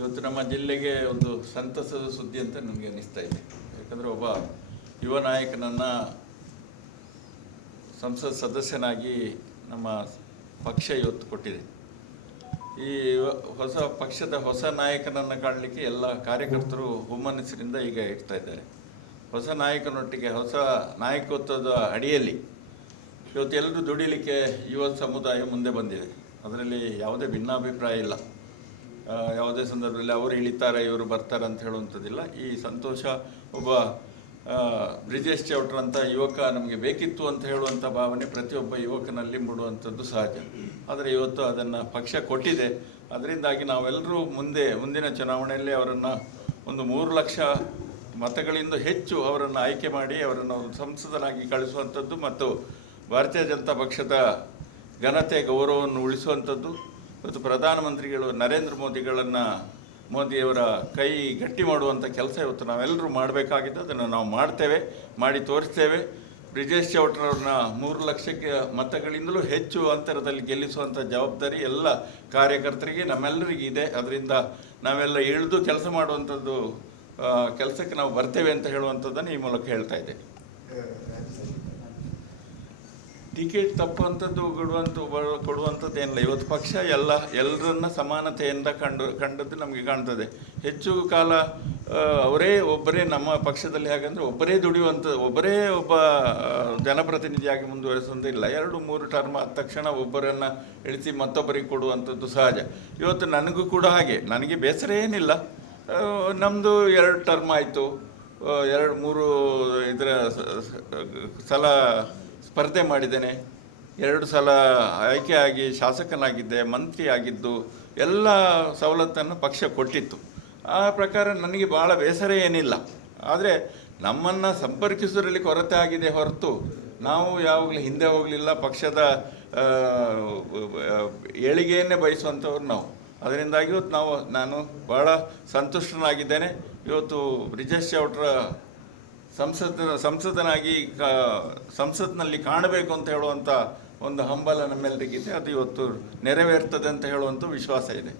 ಇವತ್ತು ನಮ್ಮ ಜಿಲ್ಲೆಗೆ ಒಂದು ಸಂತಸದ ಸುದ್ದಿ ಅಂತ ನನಗೆ ಅನ್ನಿಸ್ತಾ ಇದೆ. ಯಾಕಂದರೆ ಒಬ್ಬ ಯುವ ನಾಯಕನನ್ನು ಸಂಸತ್ ಸದಸ್ಯನಾಗಿ ನಮ್ಮ ಪಕ್ಷ ಇವತ್ತು ಕೊಟ್ಟಿದೆ. ಈ ಹೊಸ ಪಕ್ಷದ ಹೊಸ ನಾಯಕನನ್ನು ಕಾಣಲಿಕ್ಕೆ ಎಲ್ಲ ಕಾರ್ಯಕರ್ತರು ಹುಮ್ಮನಸ್ಸಿನಿಂದ ಈಗ ಇಡ್ತಾ ಇದ್ದಾರೆ. ಹೊಸ ನಾಯಕನೊಟ್ಟಿಗೆ, ಹೊಸ ನಾಯಕತ್ವದ ಅಡಿಯಲ್ಲಿ ಇವತ್ತು ಎಲ್ಲರೂ ದುಡಿಲಿಕ್ಕೆ ಯುವ ಸಮುದಾಯ ಮುಂದೆ ಬಂದಿದೆ. ಅದರಲ್ಲಿ ಯಾವುದೇ ಭಿನ್ನಾಭಿಪ್ರಾಯ ಇಲ್ಲ. ಯಾವುದೇ ಸಂದರ್ಭದಲ್ಲಿ ಅವರು ಇಳಿತಾರೆ, ಇವರು ಬರ್ತಾರೆ ಅಂತ ಹೇಳುವಂಥದ್ದಿಲ್ಲ. ಈ ಸಂತೋಷ ಒಬ್ಬ ಬ್ರಿಜೇಶ್ ಚೌಟ್ರಂಥ ಯುವಕ ನಮಗೆ ಬೇಕಿತ್ತು ಅಂತ ಹೇಳುವಂಥ ಭಾವನೆ ಪ್ರತಿಯೊಬ್ಬ ಯುವಕನಲ್ಲಿ ಮೂಡುವಂಥದ್ದು ಸಹಜ. ಆದರೆ ಇವತ್ತು ಅದನ್ನು ಪಕ್ಷ ಕೊಟ್ಟಿದೆ. ಅದರಿಂದಾಗಿ ನಾವೆಲ್ಲರೂ ಮುಂದೆ, ಮುಂದಿನ ಚುನಾವಣೆಯಲ್ಲಿ ಅವರನ್ನು ಒಂದು ಮೂರು ಲಕ್ಷ ಮತಗಳಿಂದ ಹೆಚ್ಚು ಅವರನ್ನು ಆಯ್ಕೆ ಮಾಡಿ ಅವರನ್ನು ಸಂಸದನಾಗಿ ಕಳಿಸುವಂಥದ್ದು ಮತ್ತು ಭಾರತೀಯ ಜನತಾ ಪಕ್ಷದ ಘನತೆ ಗೌರವವನ್ನು ಉಳಿಸುವಂಥದ್ದು. ಇವತ್ತು ಪ್ರಧಾನಮಂತ್ರಿಗಳು ನರೇಂದ್ರ ಮೋದಿಗಳನ್ನು ಮೋದಿಯವರ ಕೈ ಗಟ್ಟಿ ಮಾಡುವಂಥ ಕೆಲಸ ಇವತ್ತು ನಾವೆಲ್ಲರೂ ಮಾಡಬೇಕಾಗಿದ್ದು ಅದನ್ನು ನಾವು ಮಾಡ್ತೇವೆ, ಮಾಡಿ ತೋರಿಸ್ತೇವೆ. ಬ್ರಿಜೇಶ್ ಚೌಟ್ರವ್ರನ್ನ ಮೂರು ಲಕ್ಷಕ್ಕೆ ಮತಗಳಿಂದಲೂ ಹೆಚ್ಚು ಅಂತರದಲ್ಲಿ ಗೆಲ್ಲಿಸುವಂಥ ಜವಾಬ್ದಾರಿ ಎಲ್ಲ ಕಾರ್ಯಕರ್ತರಿಗೆ, ನಮ್ಮೆಲ್ಲರಿಗೂ ಇದೆ. ಅದರಿಂದ ನಾವೆಲ್ಲ ಇಳಿದು ಕೆಲಸ ಮಾಡುವಂಥದ್ದು ಕೆಲಸಕ್ಕೆ ನಾವು ಬರ್ತೇವೆ ಅಂತ ಹೇಳುವಂಥದ್ದನ್ನು ಈ ಮೂಲಕ ಹೇಳ್ತಾ ಇದ್ದೆ ಟಿಕೆಟ್ ತಪ್ಪುವಂಥದ್ದು ಕೊಡುವಂಥ ಕೊಡುವಂಥದ್ದು ಏನಿಲ್ಲ ಇವತ್ತು ಪಕ್ಷ ಎಲ್ಲ ಎಲ್ಲರನ್ನ ಸಮಾನತೆಯಿಂದ ಕಂಡು ಕಂಡದ್ದು ನಮಗೆ ಕಾಣ್ತದೆ. ಹೆಚ್ಚು ಕಾಲ ಅವರೇ ಒಬ್ಬರೇ ನಮ್ಮ ಪಕ್ಷದಲ್ಲಿ ಹಾಗಂದರೆ ಒಬ್ಬರೇ ದುಡಿಯುವಂಥದ್ದು ಒಬ್ಬರೇ ಒಬ್ಬ ಜನಪ್ರತಿನಿಧಿಯಾಗಿ ಮುಂದುವರಿಸುವಂತಿಲ್ಲ ಎರಡು, ಮೂರು ಟರ್ಮ್ ಆದ ತಕ್ಷಣ ಒಬ್ಬರನ್ನು ಇಳಿಸಿ ಮತ್ತೊಬ್ಬರಿಗೆ ಕೊಡುವಂಥದ್ದು ಸಹಜ. ಇವತ್ತು ನನಗೂ ಕೂಡ ಹಾಗೆ. ನನಗೆ ಬೇಸರ ಏನಿಲ್ಲ. ನಮ್ಮದು ಎರಡು ಟರ್ಮ್ ಆಯಿತು. ಎರಡು, ಮೂರು ಇದರ ಸಲ ಸ್ಪರ್ಧೆ ಮಾಡಿದ್ದೇನೆ. ಎರಡು ಸಲ ಆಯ್ಕೆಯಾಗಿ ಶಾಸಕನಾಗಿದ್ದೆ, ಮಂತ್ರಿ ಆಗಿದ್ದು, ಎಲ್ಲ ಸವಲತ್ತನ್ನು ಪಕ್ಷ ಕೊಟ್ಟಿತ್ತು. ಆ ಪ್ರಕಾರ ನನಗೆ ಭಾಳ ಬೇಸರ ಏನಿಲ್ಲ. ಆದರೆ ನಮ್ಮನ್ನು ಸಂಪರ್ಕಿಸೋದ್ರಲ್ಲಿ ಕೊರತೆ ಆಗಿದೆ ಹೊರತು ನಾವು ಯಾವಾಗಲೂ ಹಿಂದೆ ಹೋಗಲಿಲ್ಲ. ಪಕ್ಷದ ಏಳಿಗೆಯನ್ನೇ ಬಯಸುವಂಥವ್ರು ನಾವು. ಅದರಿಂದಾಗಿ ಇವತ್ತು ನಾವು, ನಾನು ಭಾಳ ಸಂತುಷ್ಟನಾಗಿದ್ದೇನೆ. ಇವತ್ತು ಬ್ರಿಜೇಶ್ ಚೌಟ್ರ ಸಂಸದ ಸಂಸದನಾಗಿ ಸಂಸತ್ನಲ್ಲಿ ಕಾಣಬೇಕು ಅಂತ ಹೇಳುವಂಥ ಒಂದು ಹಂಬಲ ನಮ್ಮೆಲ್ಲರಿಗಿದೆ ಅದು ಇವತ್ತು ನೆರವೇರ್ತದೆ ಅಂತ ಹೇಳುವಂಥ ವಿಶ್ವಾಸ ಇದೆ.